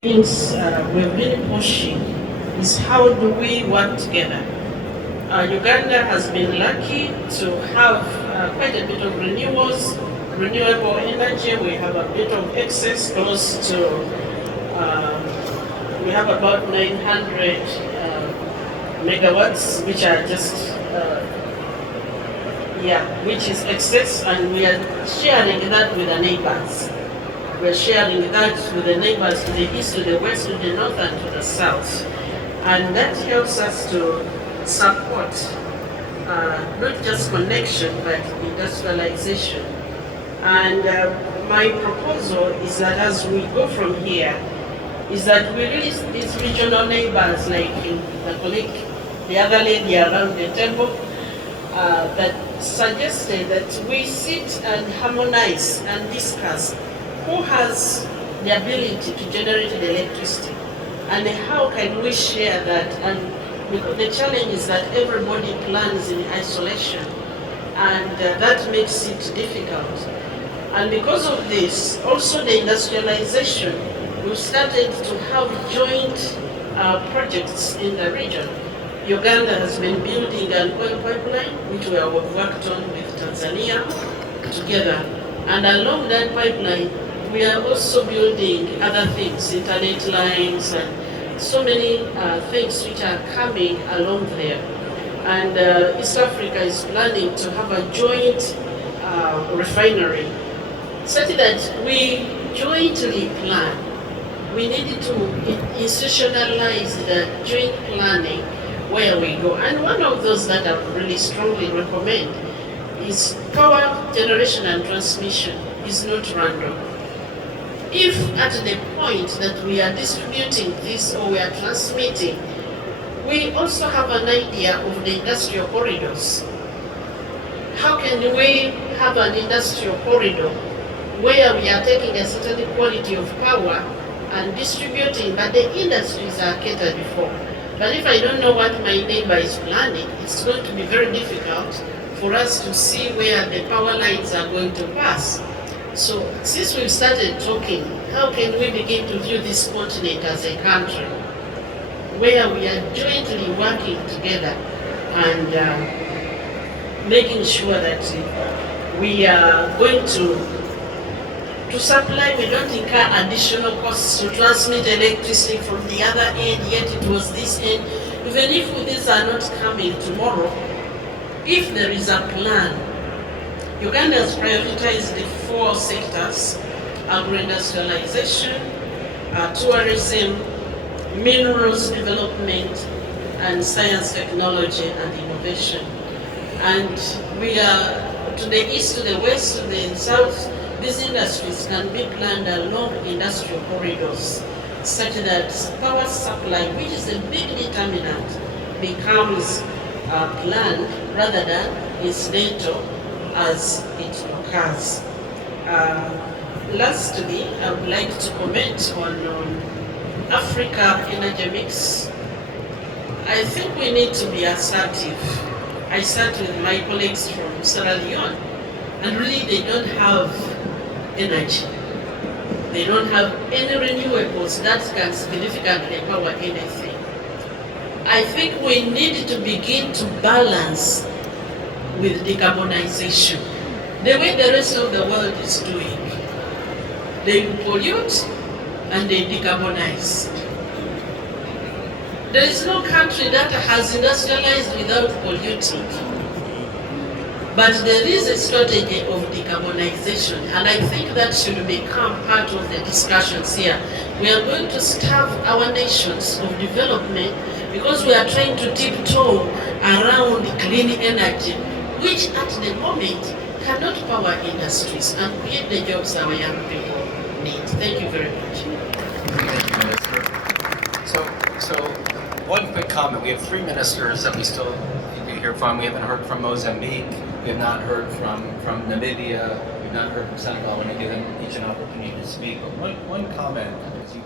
things we've been pushing is how do we work together. Uganda has been lucky to have quite a bit of renewable energy. We have a bit of excess, close to, we have about 900 megawatts, which are just, which is excess, and we are sharing that with the neighbors. We're sharing that with the neighbors to the east, to the west, to the north, and to the south. And that helps us to support not just connection, but industrialization. And my proposal is that as we go from here, is that we release these regional neighbors, like the colleague, the other lady around the table, that suggested that we sit and harmonize and discuss who has the ability to generate the electricity and how can we share that. And the challenge is that everybody plans in isolation, and that makes it difficult. And because of this, also the industrialization, we started to have joint projects in the region. Uganda has been building an oil pipeline, which we have worked on with Tanzania together. And along that pipeline, we are also building other things, internet lines, and so many things which are coming along there. And East Africa is planning to have a joint refinery, such that we jointly plan. We need to institutionalize the joint planning where we go. And one of those that I really strongly recommend is power generation and transmission is not random. If at the point that we are distributing this or we are transmitting, we also have an idea of the industrial corridors. How can we have an industrial corridor where we are taking a certain quality of power and distributing, but the industries are catered for? But if I don't know what my neighbor is planning, it's going to be very difficult for us to see where the power lines are going to pass. So since we've started talking, how can we begin to view this continent as a country where we are jointly working together and making sure that we are going to supply, we don't incur additional costs to transmit electricity from the other end, yet it was this end. Even if these are not coming tomorrow, if there is a plan, Uganda has prioritized the 4 sectors: agro-industrialization, tourism, minerals development, and science, technology, and innovation. And we are to the east, to the west, to the south. These industries can be planned along industrial corridors, such that power supply, which is a big determinant, becomes planned rather than incidental as it occurs. Lastly, I would like to comment on Africa energy mix. I think we need to be assertive. I sat with my colleagues from Sierra Leone, and really they don't have energy. They don't have any renewables that can significantly power anything. I think we need to begin to balance with decarbonization, the way the rest of the world is doing. They pollute and they decarbonize. There is no country that has industrialized without polluting. But there is a strategy of decarbonization, and I think that should become part of the discussions here. We are going to starve our nations of development because we are trying to tiptoe around clean energy, which at the moment cannot power industries and create the jobs our young people need. Thank you very much. Thank you, Minister. So one quick comment. We have 3 ministers that we still need to hear from. We haven't heard from Mozambique. We have not heard from Namibia. We've not heard from Senegal. I want to give them each an opportunity to speak. But one comment, as you